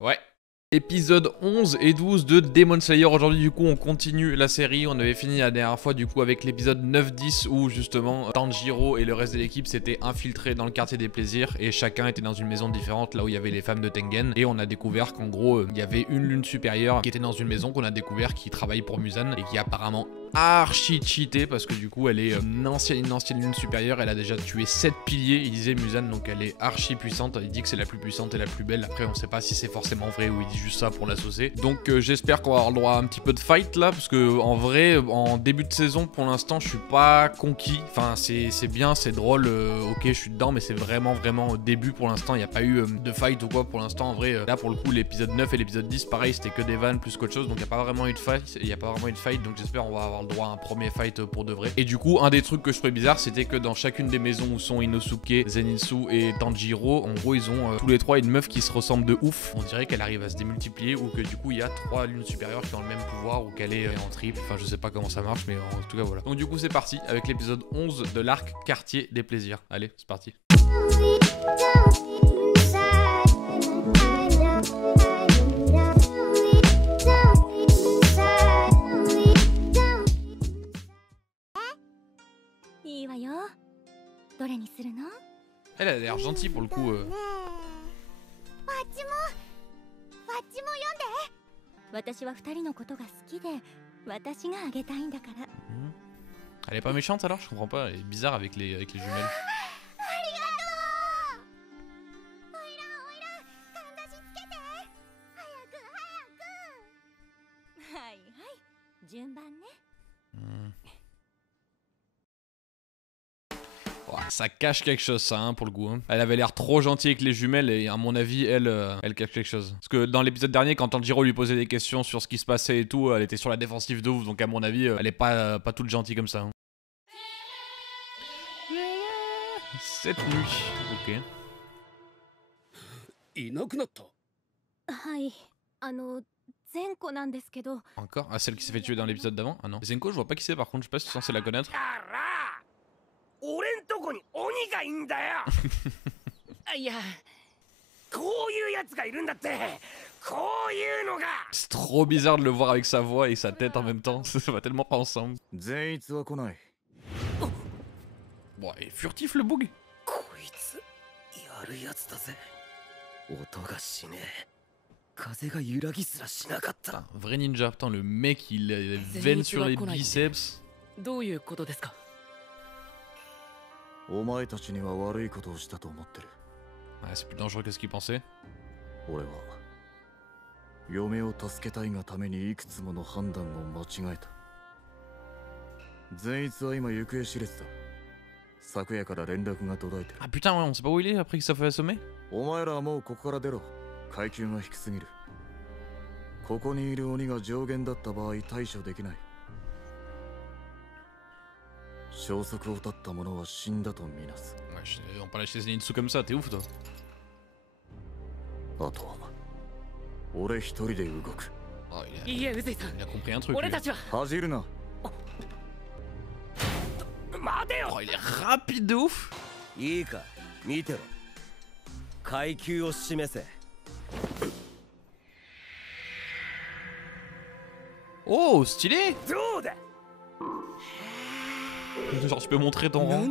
Ouais. Épisode 11 et 12 de Demon Slayer. Aujourd'hui du coup on continue la série. On avait fini la dernière fois du coup avec l'épisode 9-10 où justement Tanjiro et le reste de l'équipe s'étaient infiltrés dans le quartier des plaisirs et chacun était dans une maison différente là où il y avait les femmes de Tengen. Et on a découvert qu'en gros il y avait une lune supérieure qui était dans une maison qu'on a découvert qui travaille pour Muzan et qui apparemment archi cheatée parce que du coup elle est une ancienne lune supérieure. Elle a déjà tué 7 piliers, il disait Muzan, donc elle est archi puissante. Il dit que c'est la plus puissante et la plus belle. Après on sait pas si c'est forcément vrai ou il dit juste ça pour la saucer. Donc j'espère qu'on va avoir le droit à un petit peu de fight là, parce que en vrai en début de saison pour l'instant je suis pas conquis. Enfin c'est bien, c'est drôle, ok je suis dedans, mais c'est vraiment au début pour l'instant. Il n'y a pas eu de fight ou quoi pour l'instant en vrai. Là pour le coup l'épisode 9 et l'épisode 10 pareil c'était que des vannes plus qu'autre chose, donc il n'y a pas vraiment eu de fight. Donc j'espère on va avoir le droit à un premier fight pour de vrai. Et du coup un des trucs que je trouvais bizarre c'était que dans chacune des maisons où sont Inosuke, Zenitsu et Tanjiro, en gros ils ont tous les trois une meuf qui se ressemble de ouf. On dirait qu'elle arrive à se démultiplier ou que du coup il y a 3 lunes supérieures qui ont le même pouvoir ou qu'elle est en triple. Enfin je sais pas comment ça marche mais en tout cas voilà. Donc du coup c'est parti avec l'épisode 11 de l'arc Quartier des Plaisirs. Allez c'est parti. Elle a l'air gentille pour le coup. Elle est pas méchante alors? Je comprends pas, elle est bizarre avec les jumelles. Ça cache quelque chose ça hein, pour le coup hein. Elle avait l'air trop gentille avec les jumelles et à mon avis elle cache quelque chose. Parce que dans l'épisode dernier quand Tanjiro lui posait des questions sur ce qui se passait et tout, elle était sur la défensive de ouf, donc à mon avis elle est pas toute gentille comme ça hein. Cette nuit, ok. Encore? Ah celle qui s'est fait tuer dans l'épisode d'avant? Ah non. Zenko je vois pas qui c'est par contre, je sais pas si tu es censé la connaître. C'est trop bizarre de le voir avec sa voix et sa tête en même temps, ça va tellement pas ensemble. Bon, et furtif le bug. Putain, vrai ninja, putain le mec il a les veines sur les biceps. Ouais, c'est plus dangereux que ce qu'il pensait. Ah putain ouais, on sait pas où il est après qu'il s'est fait assommer. Ouais, on peut lâcher Zenitsu comme ça, t'es ouf toi. Oh, il a compris un truc lui. Oh, il est rapide de ouf. Oh, stylé. Genre tu peux montrer ton rang.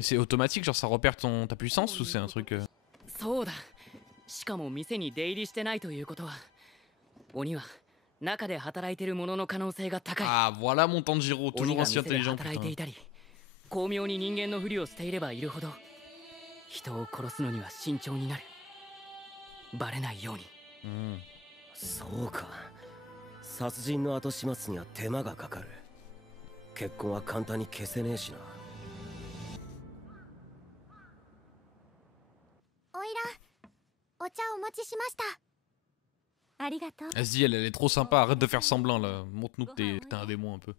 C'est automatique, genre ça repère ta puissance ou c'est un truc Ah voilà mon Tanjiro, toujours aussi intelligent putain. Vas-y, elle est trop sympa, arrête de faire semblant là. Montre-nous que t'es un démon un peu.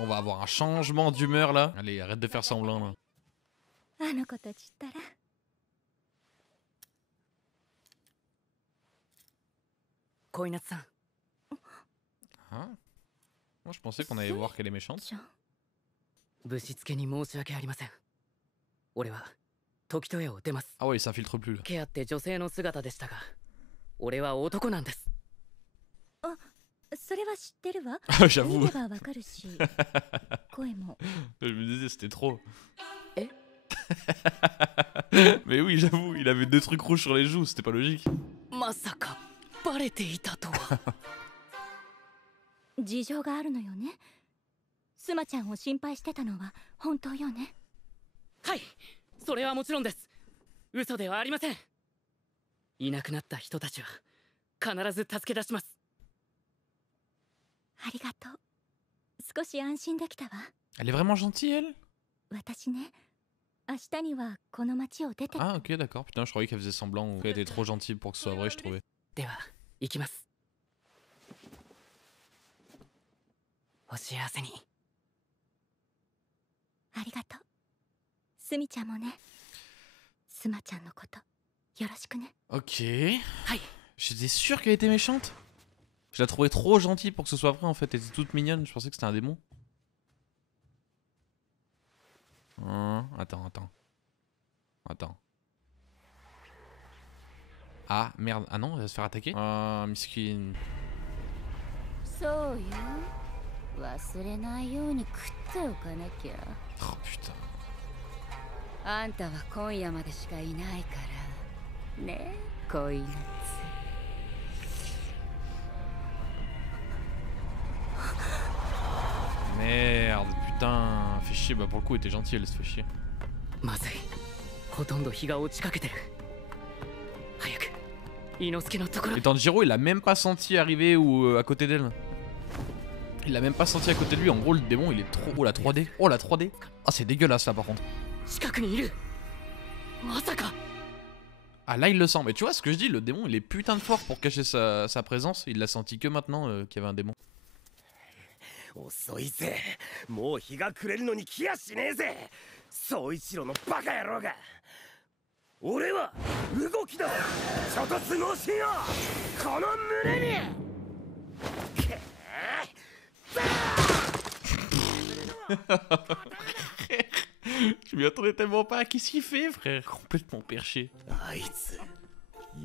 On va avoir un changement d'humeur là. Allez, arrête de faire semblant là. 恋夏さん。 Hein? Moi je pensais qu'on allait voir qu'elle est méchante. ぶしつけに申し訳ありません。俺は時戸屋を出ます。 Ah ouais, il s'infiltre plus là. ケアって女性の姿でしたが、俺は男なんです。それは知ってるわ。 Ah, j'avoue. 見ればわかるし、声も。 Je me disais, c'était trop. Eh? Mais oui, j'avoue, il avait 2 trucs rouges sur les joues, c'était pas logique. まさかバレていたとは。事情があるのよね。スマちゃんを心配してたのは本当よね。はい、それはもちろんです。嘘ではありません。いなくなった人たちは必ず助け出します。ありがとう。少し安心できたわ。 Elle est vraiment gentille, elle? 私ね、明日にはこの町を出て。 Ah, ok, d'accord. Putain, je croyais qu'elle faisait semblant ou qu'elle était trop gentille pour que ce soit vrai, je trouvais. では行きます。お幸せに。ありがとう。スミちゃんもね。スマちゃんのことよろしくね。 Ok. はい。 J'étais sûr qu'elle était méchante. Je la trouvais trop gentille pour que ce soit vrai en fait. Elle était toute mignonne. Je pensais que c'était un démon. Attends. Ah merde. Ah non, elle va se faire attaquer. Ah, miskin. そうよ。忘れないように食っておかなきゃ。 Oh putain. あんたは今夜までしかいないからね、恋夏。 Merde, putain. Fait chier. Bah pour le coup, elle était gentille, elle se fait chier. まずい。ほとんど日が落ちかけてる。早く伊之助のところ。 Et Tanjiro, il a même pas senti arriver ou à côté d'elle. Il l'a même pas senti à côté de lui. En gros, le démon, il est trop. Oh la 3D. Oh la 3D. Ah, c'est dégueulasse là par contre. 近くにいる。まさか。 Ah là, il le sent. Mais tu vois ce que je dis, le démon, il est putain de fort pour cacher sa présence. Il l'a senti que maintenant qu'il y avait un démon. 遅いぜ。もう日が暮れるのに来やしねえぜ。宗一郎のバカ野郎が。俺は動きだ。諸突猛進よ。この胸に。Je m'y attendais tellement pas. Qu'est-ce qu'il fait, frère? Complètement perché. あいつ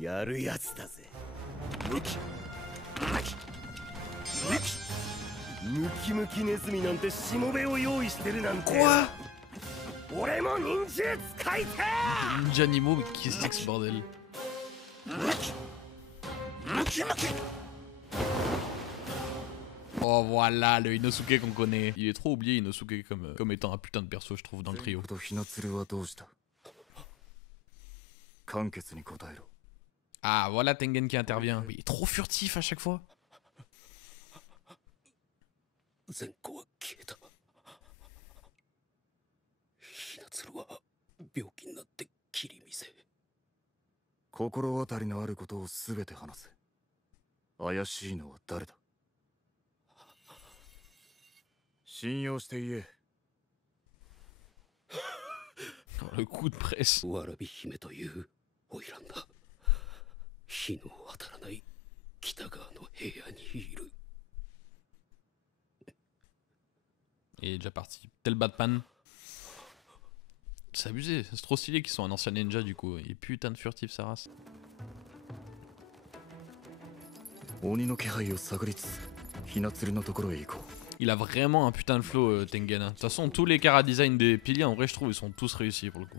やるやつだぜ。ムキムキムキネズミなんてしもべを用意してるなんて。俺も忍術使いてー。 Ninja Nemo, mais qu'est-ce que c'est que ce bordel? Oh voilà, le Inosuke qu'on connaît. Il est trop oublié Inosuke comme étant un putain de perso, je trouve, dans le trio. Ah voilà Tengen qui intervient. Mais il est trop furtif à chaque fois. 善子は消えた。ひなつるは病気になって切り見せ。心当たりのあることをすべて話せ。怪しいのは誰だ？信用して言え。Le coup de presse. わらび姫という花魁が日の当たらない北側の部屋にいる。 Il est déjà parti. Tel Batman. C'est abusé, c'est trop stylé qu'ils sont un ancien ninja du coup. Il est putain de furtif sa race. Il a vraiment un putain de flow Tengen. De toute façon tous les chara design des piliers en vrai je trouve ils sont tous réussis pour le coup.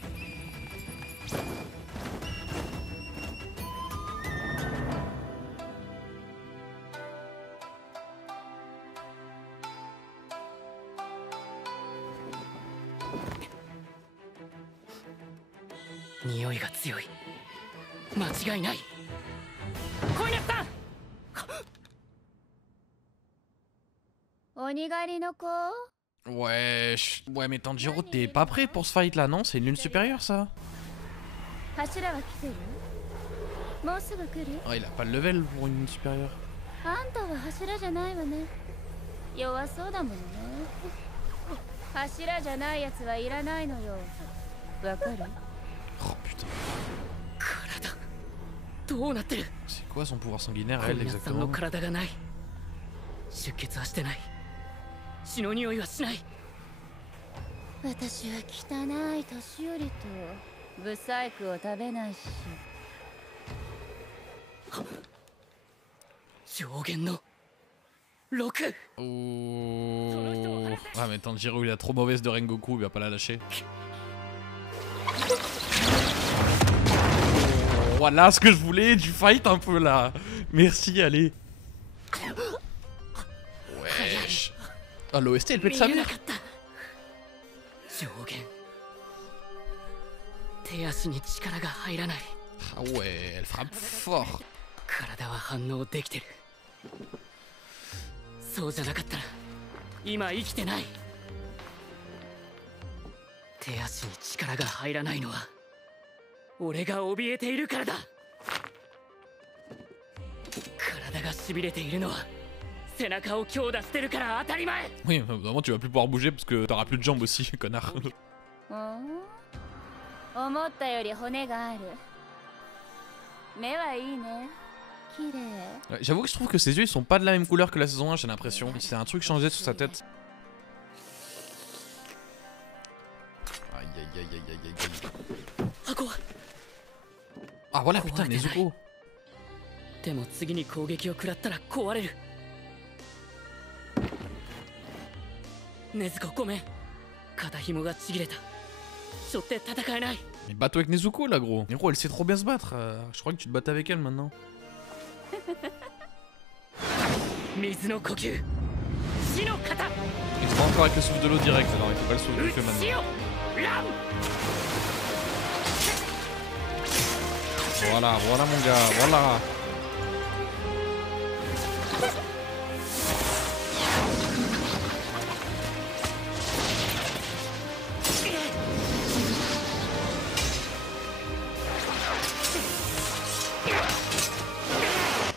Ouais, mais Tanjiro, t'es pas prêt pour ce fight là, non? C'est une lune supérieure ça? Oh, il a pas le level pour une lune supérieure. Oh putain. どうなってる？ C'est quoi son pouvoir sanguinaire, 小 elle, 宮さんの exactement? 体がない。出血はしてない。血の匂いはしない。私は汚い年寄りとブサイクを食べないし。上限の6。 Oh. Ah, mais Tanjiro, il a trop mauvaise de Rengoku, il va pas la lâcher. Voilà ce que je voulais, du fight un peu là. Merci, allez. Wesh. Ah, l'OST, elle pète sa mère. 上限。手足に力が入らない。 Ah ouais, elle frappe fort. 体は反応できてる。そうじゃなかったら今生きてない。手足に力が入らないのは俺が怯えているからだ。体がしびれているのは背中を強打してるから当たり前。 Oui, vraiment, tu vas plus pouvoir bouger parce que t'auras plus de jambes aussi, connard. 思ったより骨がある。目はいいね。綺麗。 Ouais, j'avoue que je trouve que ses yeux ils sont pas de la même couleur que la saison 1, j'ai l'impression. C'est un truc changé sur sa tête. Aïe aïe aïe aïe aïe aïe. 箱は Ah voilà, putain, Nezuko. でも次に攻撃を食らったら壊れる。禰豆子ごめん。肩紐がちぎれた。背負って戦えない。 Mais batte-toi avec Nezuko là, gros. Nero, elle sait trop bien se battre. Je crois que tu te battes avec elle maintenant. 水の呼吸。死の型。 Il se bat encore avec le souffle de l'eau direct, alors il faut pas le souffle du feu maintenant. Voilà, voilà mon gars, voilà.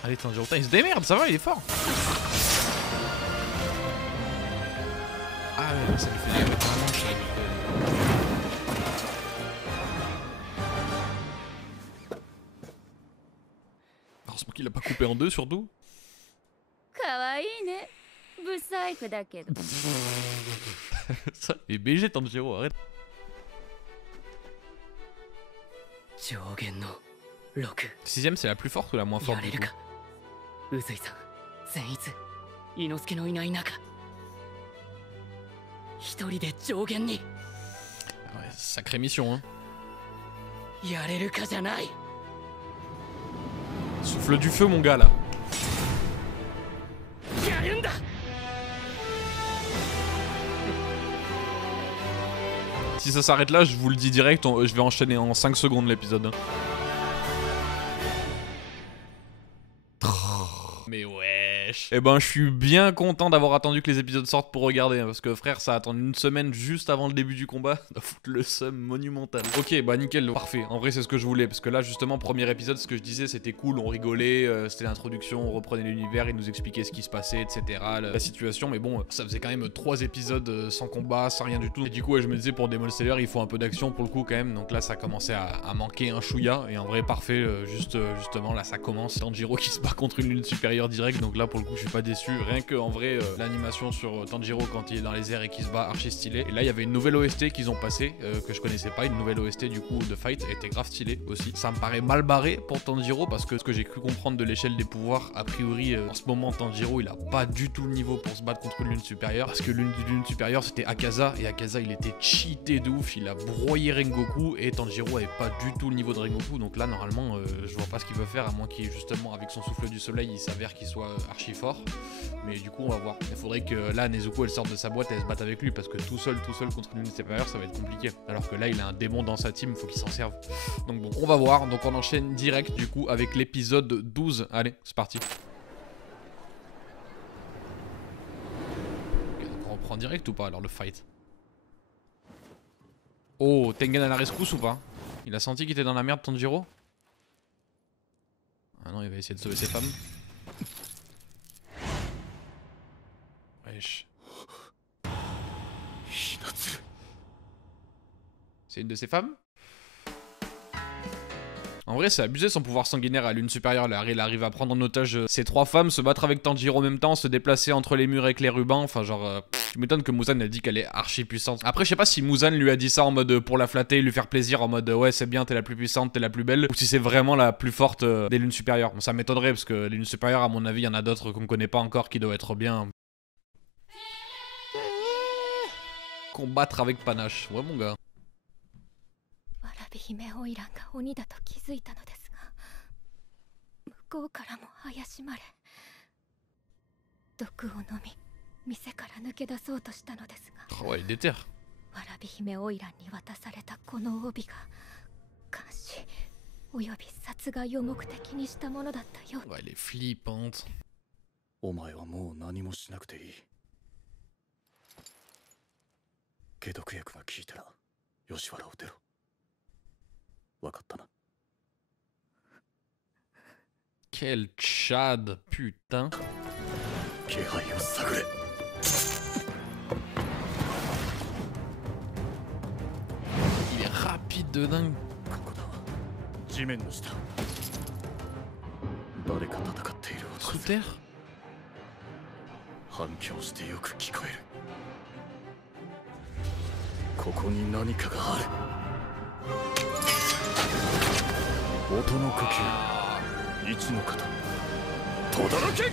Allez, Tanjiro, il se démerde, ça va, il est fort. Ah ouais, ça lui fait des vraiment, ça lui fait... Heureusement qu'il a pas coupé en deux, surtout. かわいいね。ブサイクだけど。 Ça, il est BG, Tanjiro, arrête. 上限の6。 Sixième, c'est la plus forte ou la moins や forte れ du る coup? か。宇髄さん、善逸、伊之助のいない中、一人で上限に。 Ouais, sacrée mission, hein. やれるかじゃない。 Souffle du feu, mon gars, là. やるんだ。 Si ça s'arrête là, je vous le dis direct, je vais enchaîner en 5 secondes l'épisode. Hein. Mais wesh. Eh ben, je suis bien content d'avoir attendu que les épisodes sortent pour regarder, hein, parce que frère, ça attend une semaine juste avant le début du combat. Ça doit foutre le seum monumental. Ok, bah nickel, parfait. En vrai, c'est ce que je voulais, parce que là, justement, premier épisode, ce que je disais, c'était cool, on rigolait, c'était l'introduction, on reprenait l'univers, il nous expliquait ce qui se passait, etc. La situation, mais bon, ça faisait quand même 3 épisodes sans combat, sans rien du tout. Et du coup, ouais, je me disais, pour Demon Slayer, il faut un peu d'action pour le coup, quand même. Donc là, ça commençait à manquer un chouïa, et en vrai, parfait, justement, là, ça commence. Tanjiro qui se bat contre une lune supérieure direct, donc là, pour le coup, je suis pas déçu. Rien que, en vrai, l'animation sur Tanjiro quand il est dans les airs et qui se bat, archi stylé. Et là, il y avait une nouvelle OST qu'ils ont passée, que je connaissais pas, une nouvelle OST du coup de Fight, était grave stylée aussi. Ça me paraît mal barré pour Tanjiro, parce que ce que j'ai cru comprendre de l'échelle des pouvoirs, a priori, en ce moment, Tanjiro, il a pas du tout le niveau pour se battre contre une lune supérieure, parce que l'une supérieure, c'était Akaza, et Akaza, il était cheaté de ouf, il a broyé Rengoku, et Tanjiro avait pas du tout le niveau de Rengoku, donc là, normalement, je vois pas ce qu'il veut faire, à moins qu'il, justement, avec son souffle du soleil, il s'avère qu'il soit archi fort. Mais du coup, on va voir. Il faudrait que là, Nezuko, elle sorte de sa boîte et elle se batte avec lui, parce que tout seul contre une lune supérieure, ça va être compliqué. Alors que là, il a un démon dans sa team, faut qu'il s'en serve. Donc bon, on va voir. Donc on enchaîne direct, du coup, avec l'épisode 12. Allez, c'est parti. On reprend direct ou pas, alors, le fight? Oh, Tengen à la rescousse ou pas? Il a senti qu'il était dans la merde, Tanjiro? Ah non, il va essayer de sauver ses femmes. Wesh. C'est une de ses femmes? En vrai, c'est abusé son pouvoir sanguinaire à lune supérieure. Là, il arrive à prendre en otage ses 3 femmes, se battre avec Tanjiro en même temps, se déplacer entre les murs avec les rubans. Enfin, genre, tu m'étonnes que Muzan a dit qu'elle est archi puissante. Après, je sais pas si Muzan lui a dit ça en mode pour la flatter, lui faire plaisir, en mode ouais, c'est bien, t'es la plus puissante, t'es la plus belle. Ou si c'est vraiment la plus forte des lunes supérieures. Bon, ça m'étonnerait parce que les lunes supérieures, à mon avis, il y en a d'autres qu'on connaît pas encore qui doivent être bien. Combattre avec panache. Ouais, mon gars. わらび姫花魁が鬼だと気づいたのですが、向こうからも怪しまれ、毒を飲み店から抜け出そうとしたのですが、 Oh, ouais, il déterre. わらび姫花魁に渡されたこの帯が監視および殺害を目的にしたものだったよ。 Ouais, elle est flippante. お前はもう何もしなくていい。解毒薬が効いたら吉原を出ろ。分かったな。 Quel Chad, putain. 気配を探れ。 Il est rapide de dingue. ここだ。地面の下。誰か戦っている音 Sous が terre? 反響してよく聞こえる。ここに何かがある。音の呼吸。一の型。轟け。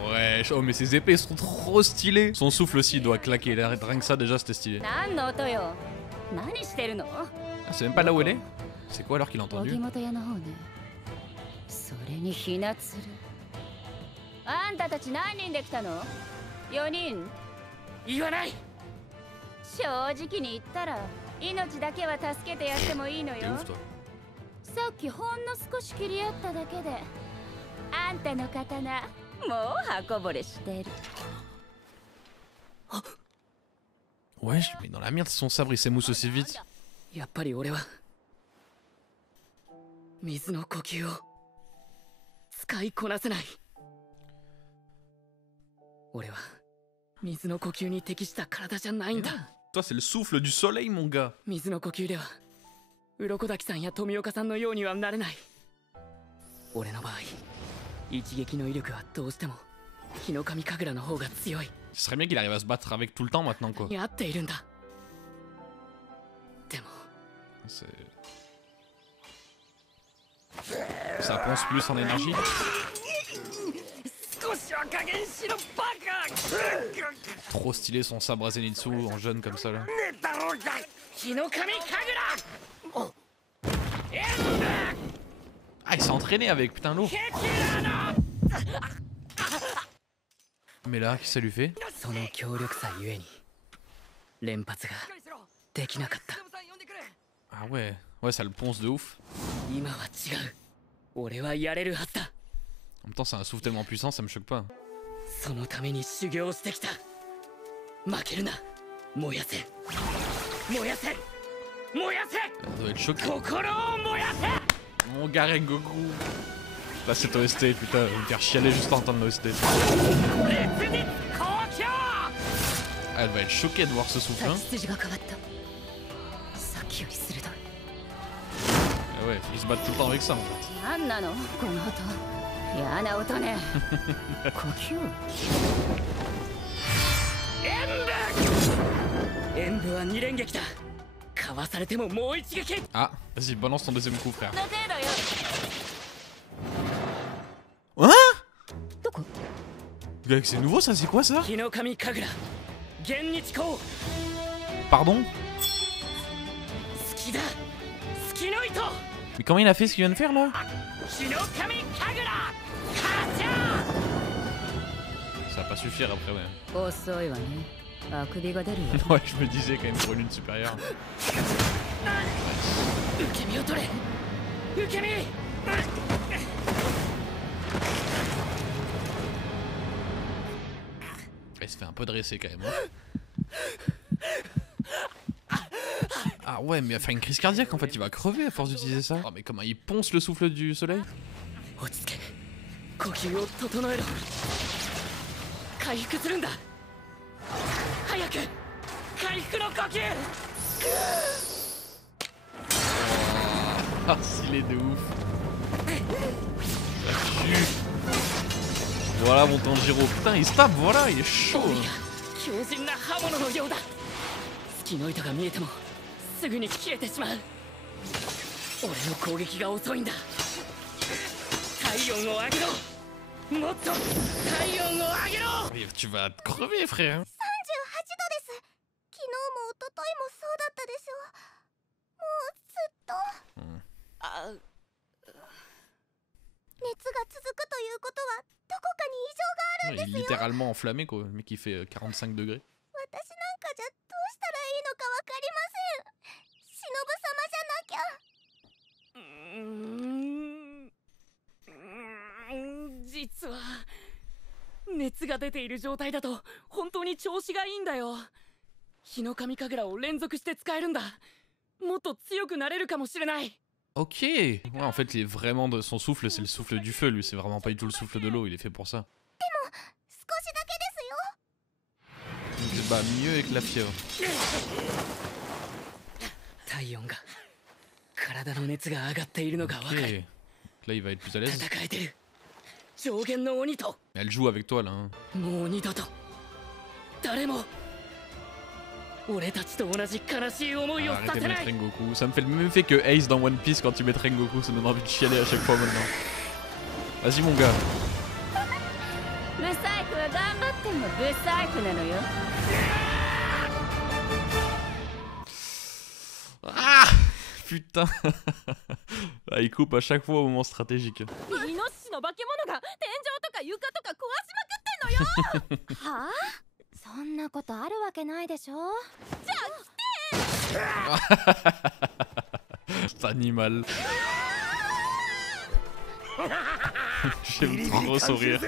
Ouais, oh mais ses épées sont trop stylées. Son souffle aussi doit claquer, rien que ça déjà c'était stylé. 何の音よ。何してるの？ Ah, c'est même pas là où elle est? C'est quoi alors qu'il a entendu? 荻本屋の方ね。それにひなつる。あんたたち何人で来たの？4人。言わない。正直に言ったら命だけは助けてやってもいいの T'es よ。 ouf toi. さっきほんの少し切り合っただけであんたの刀もう刃こぼれしてる。 Ouais, mais dans la merde, son sabre il s'émousse aussi vite. やっぱり俺は水の呼吸を使いこなせない。俺は水の呼吸に適した体じゃないんだ。 Toi, c'est le souffle du soleil, mon gars. 水の呼吸では鱗滝さんや富岡さんのようにはなれない。俺の場合一撃の威力はどうしても日の神神楽の方が強い。 Ce serait bien qu'il arrive à se battre avec tout le temps maintenant quoi. に合っているんだ。でも Ça pense plus en énergie. 少しは加減しろバカ。 Trop stylé son sabre à Zenitsu en jeune comme ça là. ねだろうが。日の神神楽。 Ah, il s'est entraîné avec, putain lourd. Mais là, qu'est-ce que ça lui fait? その強力さゆえに連発ができなかった。 Ah ouais, ouais, ça le ponce de ouf. 今は違う。俺はやれるはずだ。 En même temps, c'est un souffle tellement puissant, ça me choque pas. そのために修行してきた。負けるな。燃やせ。燃やせ。燃やせ。 Ça doit être choqué. 心を燃やせ。 Mon gars Rengoku. Là, c'est OST, putain, je vais me faire chialer juste en entendant l'OST. Elle va être choquée de voir ce souffle, hein. 筋が変わった。さっきより鋭い。 Ah ouais, ils se battent tout le temps avec ça en fait. 何なのこの音。嫌な音ね。呼吸。演武は二連撃だ。かわされてももう一撃。 Ah, vas-y, balance ton deuxième coup, frère. の程度よ。 Hein? どこ？ Gars, c'est nouveau ça, c'est quoi ça? 日の神神楽。幻日光。 Pardon? 好きだ。月の糸。 Mais comment il a fait ce qu'il vient de faire là? 日の神神楽。カチャー。 Ça va pas suffire après, ouais. 遅いわね。あくびが出るよ。 Ouais, je me disais quand même pour une lune supérieure. 受け身を取れ。受け身。 Il se fait un peu dresser quand même. Ah ouais, mais il va faire une crise cardiaque en fait, il va crever à force d'utiliser ça. Oh, mais comment il ponce le souffle du soleil? 落ち着け。呼吸を整えろ。回復するんだ。早く。回復の呼吸。Stylé de ouf. Ça tue. Voilà mon Tanjiro. Putain, il se tape, voilà, il est chaud. 強靭な刃物のようだ。月の糸が見えてもすぐに消えてしまう。俺の攻撃が遅いんだ。体温を上げろ。もっと体温を上げろ。 Tu vas te crever, frère. 38度です。昨日も一昨日もそうだったでしょ。もうずっとあ、熱が続くということはどこかに異常があるん Il です est よ。 littéralement enflammé quoi, le mec il fait 45 degrés. 私なんかじゃどうしたらいいのかわかりません。忍実は熱が出ている状態だと本当に調子がいいんだよ。日の神神楽を連続して使えるんだ。もっと強くなれるかもしれない。 Ok. Ouais, en fait, il est vraiment de son souffle, c'est le souffle du feu, lui. C'est vraiment pas du tout le souffle de l'eau. Il est fait pour ça. 少しだけですよ。 Il se bat mieux avec la fièvre. 体温が体の熱が上がっているのがわか Ok. る。 Donc là, il va être plus à l'aise. 戦えてる。上限の鬼と Elle joue avec toi là. Hein. もう二度と誰も俺たちと同じ悲しい思いを Arrêtez さ de せな mettre い。 Rengoku. Ça me fait le même effet que Ace dans One Piece quand tu mets Rengoku. Ça me donne envie de chialer à chaque fois maintenant. Vas-y, mon gars. ブサイクは頑張ってもブサイクなのよ。 Ah putain. Ah, il coupe à chaque fois au moment stratégique. イノシシの化け物が天井とか床とか壊しまくってんのよ。はあ？そんなことあるわけないでしょ。じゃあ来て。 Cet animal. J'aime trop sourire.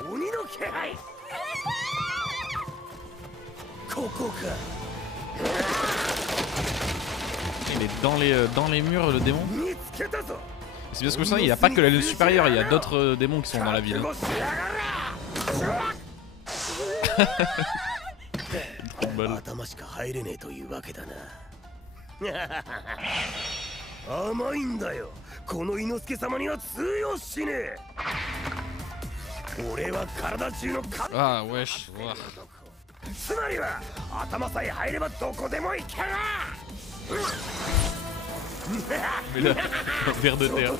鬼の気配。ここか。 Il est dans les murs, le démon. 見つけたぞ。 C'est parce que ça, il n'y a pas que la lune supérieure, il y a d'autres démons qui sont dans la ville. 覚悟しやがれ。 頭しか入れねえというわけだな。甘いんだよ。この伊之助様には通用しねえ。俺は体中の神。 Ah, wesh. Ouah. つまりは頭さえ入ればどこでも行けな。 Mais là, verre de terre.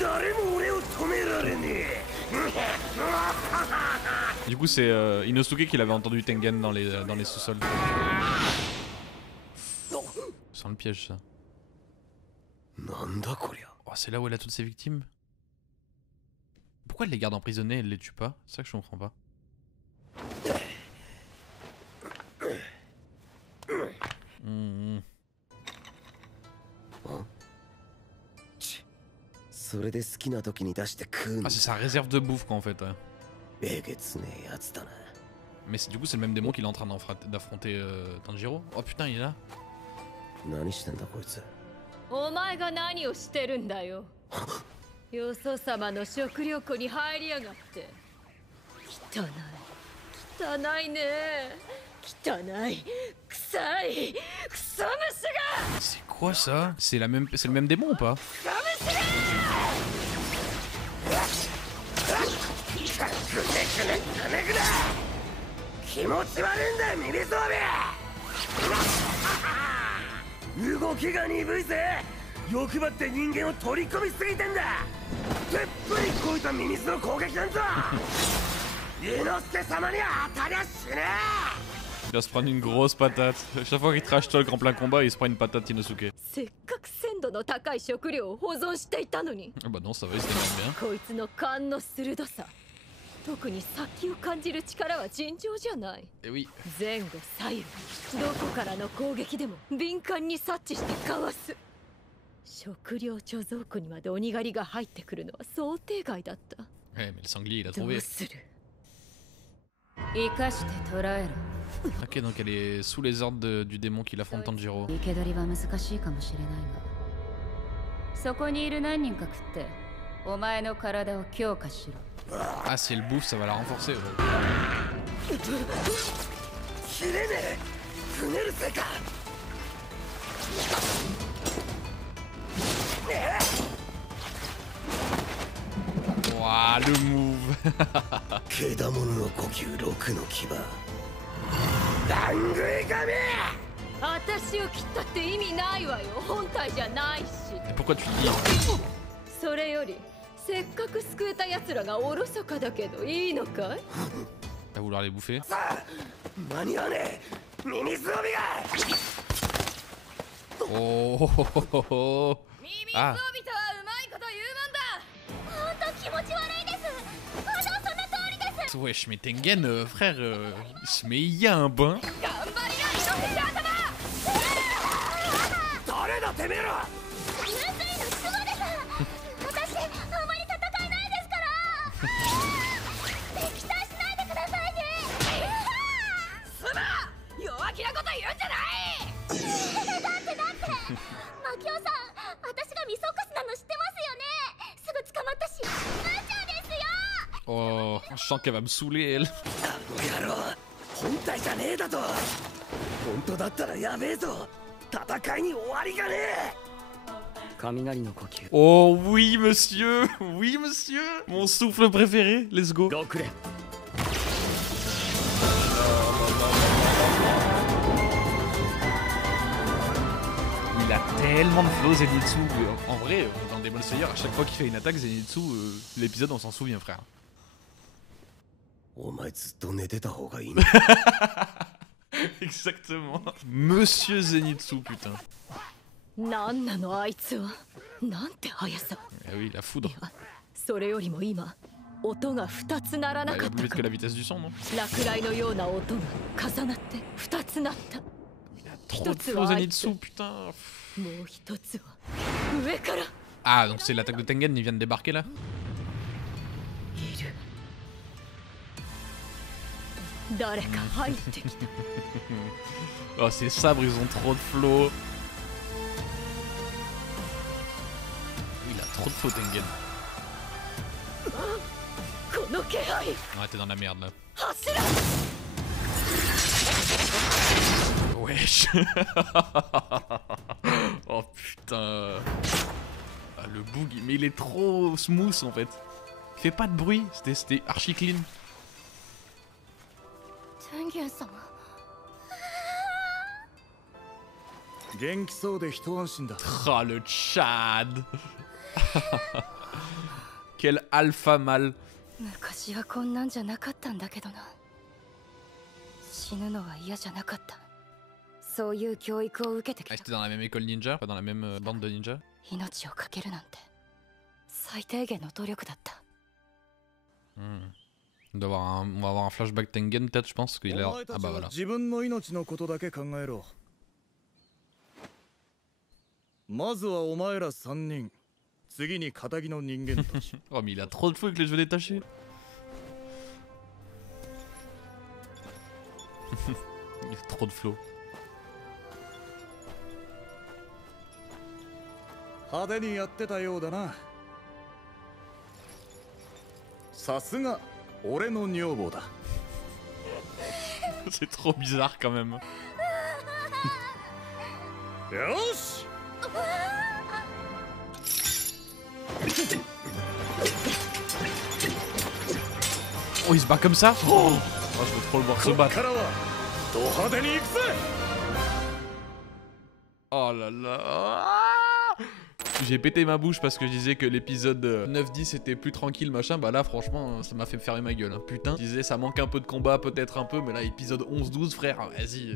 誰も俺を止められねえ。 Du coup, c'est Inosuke qui l'avait entendu Tengen dans les sous-sols. Sans le piège, ça. なんだこりゃ。 Oh, c'est là où elle a toutes ses victimes. Pourquoi elle les garde emprisonnées, elle les tue pas? C'est ça que je comprends pas. Ah, c'est sa réserve de bouffe, quoi, en fait. Ouais. Mais du coup, c'est le même démon qu'il est en train d'affronter Tanjiro. Oh putain, il est là. 何してんだこいつ。お前が何をしてるんだよ。よそ様の食料庫に入りやがって。汚い。汚いね。汚い。臭い。草虫が。 C'est quoi ça? C'est le même démon ou pas? 気持ち悪いんだよ耳そうび。動きが鈍いぜ。欲張って人間を取り込みすぎてんだ。てっぷりこいたミミズの攻撃なんぞ。伊之助様には当たりゃしねえ。 Il va se prendre une grosse patate. Chaque fois qu'il trash talk en plein combat, il se prend une patate Inosuke. せっかく鮮度の高い食料を保存していたのに。 Ah bah non, ça va, il se démerde bien. こいつの勘の鋭さ。特に先を感じる力は尋常じゃない。 Eh oui. 前後左右どこからの攻撃でも敏感に察知してかわす。食料貯蔵庫にまで鬼狩りが入ってくるのは想定外だった。 Ouais, mais le sanglier, il a ど trouvé. うする？生かして捕らえろ。 Ok, donc elle est sous les ordres du démon qui l'affronte Tanjiro. 生け捕りは難しいかもしれないが、そこにいる何人か食ってお前の体を強化しろ。 Ah, si elle bouffe, ça va la renforcer. Ouais. 切れねえ。くねるせか。Ah, le move. ケダモノの呼吸6の牙ラングイガメ私を切ったって意味ないわよ。本体じゃないし。 Pourquoi tu dis? それよりせっかく救えた奴らがおろそかだけどいいのかい？ T'as vouloir les bouffer? さあ間に合わねえミミズオビが Oh, oh, oh, oh, oh. ミミズオビとはうまいこと言うもんだ。本当気持ち悪いです。その通りです。 Wesh, mais Tengen, frère, il se met il y a un bain. 頑張りなイノシシ頭。誰だてめえら純粋の妻です。私あまり戦えないですから。期待しないでくださいね。妻、弱気なこと言うんじゃない。だってマキオさん、私がミソカスなの知ってますよね。すぐ捕まったし、無茶ですよ。 Oh, je sens qu'elle va me saouler, elle. あの野郎本体じゃねえだと本当だったらやべえぞ戦いに終わりがねえ雷の呼吸 Oh oui, monsieur. Oui, monsieur. Mon souffle préféré. Let's go. 6連 Il a tellement de flow, Zenitsu. En vrai, dans Demon Slayer, à chaque fois qu'il fait une attaque, Zenitsu, l'épisode, on s'en souvient, frère. お前ずっと寝てた方がいいね Exactement. Monsieur Zenitsu, putain. なんなのあいつは。なんて速さ。 Eh oui, la foudre. それよりも今音が2つ鳴ら Bah, な il か va っ plus た vite か que la vitesse du son, non? 落雷のような音が重なって2つ鳴った。 Trop de flow, Zenitsu, putain. もう1つは上から Ah, donc c'est l'attaque de Tengen, il vient de débarquer là? いる。誰か入ってきた。 Oh, ces sabres, ils ont trop de flow. Il a trop de flow, Tengen. この気配。 Ouais, t'es dans la merde là. 走ら Wesh. Oh putain. Ah, le boog, mais il est trop smooth en fait. Il fait pas de bruit, c'était archi clean. 天元様。元気そうで一安心だ Ah, le Tchad. Quel alpha mâle. 昔はこんなんじゃなかったんだけどな。死ぬのは嫌じゃなかった。そういう教育を受けてき Ah, た。 j'étais dans la même école ninja, pas dans la même bande de ninja. 命をかけるなんて最低限の努力だった。 On va avoir un flashback Tengen peut-être, je pense qu'il est... お前た Ah ち bah は voilà. 自分の命のことだけ考えろまずはお前ら3人次に仇の人間たち Oh mais il a trop de flow avec les cheveux détachés. Il a trop de flow. 派手にやってたようだなさすが俺の女房だ C'est trop bizarre quand même. よし Oh, il se bat comme ça? Oh, je veux trop le voir se こっ battre. からはド派手に行くぜ Oh là là. J'ai pété ma bouche parce que je disais que l'épisode 9-10 était plus tranquille machin. Bah là franchement ça m'a fait fermer ma gueule hein. Putain, je disais ça manque un peu de combat, peut-être un peu. Mais là épisode 11-12 frère, vas-y.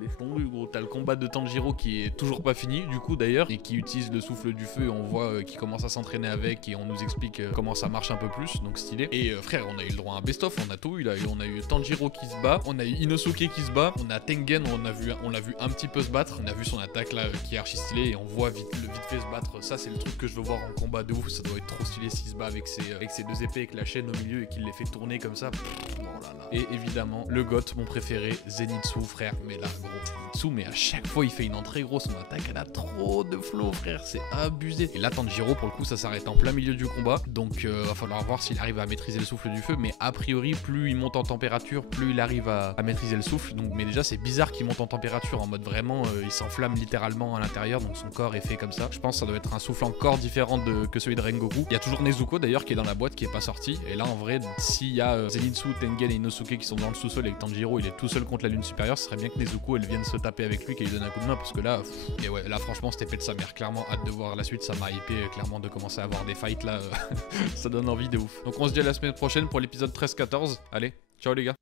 Laisse tomber gros. T'as le combat de Tanjiro qui est toujours pas fini du coup d'ailleurs. Et qui utilise le souffle du feu et on voit qu'il commence à s'entraîner avec. Et on nous explique comment ça marche un peu plus. Donc stylé. Et frère on a eu le droit à un best-of, on a tout eu là. On a eu Tanjiro qui se bat, on a eu Inosuke qui se bat, on a Tengen, on l'a vu un petit peu se battre. On a vu son attaque là qui est archi stylé. Et on voit vite fait se battre. Ça c'est le truc que je veux voir en combat de ouf. Ça doit être trop stylé s'il se bat avec ses deux épées avec la chaîne au milieu et qu'il les fait tourner comme ça. Pff, oh là là. Et évidemment, le GOAT, mon préféré, Zenitsu, frère. Mais là, gros, Zenitsu, mais à chaque fois, il fait une entrée, gros. Son attaque, elle a trop de flow, frère. C'est abusé. Et là, Tanjiro, pour le coup, ça s'arrête en plein milieu du combat. Donc, va falloir voir s'il arrive à maîtriser le souffle du feu. Mais a priori, plus il monte en température, plus il arrive à maîtriser le souffle. Donc, mais déjà, c'est bizarre qu'il monte en température en mode vraiment, il s'enflamme littéralement à l'intérieur. Donc, son corps est fait comme ça. Je pense que ça doit être un souffle encore différent que celui de Rengoku. Il y a toujours Nezuko d'ailleurs qui est dans la boîte, qui est pas sorti. Et là, en vrai, s'il y a Zenitsu, Tengen et Inosuke qui sont dans le sous-sol et que Tanjiro il est tout seul contre la lune supérieure, ce serait bien que Nezuko elle vienne se taper avec lui, qu'elle lui donne un coup de main, parce que là, et ouais, là franchement, c'était épée de sa mère. Clairement, hâte de voir la suite. Ça m'a hypé clairement de commencer à avoir des fights là. Ça donne envie de ouf. Donc, on se dit à la semaine prochaine pour l'épisode 13-14. Allez, ciao les gars.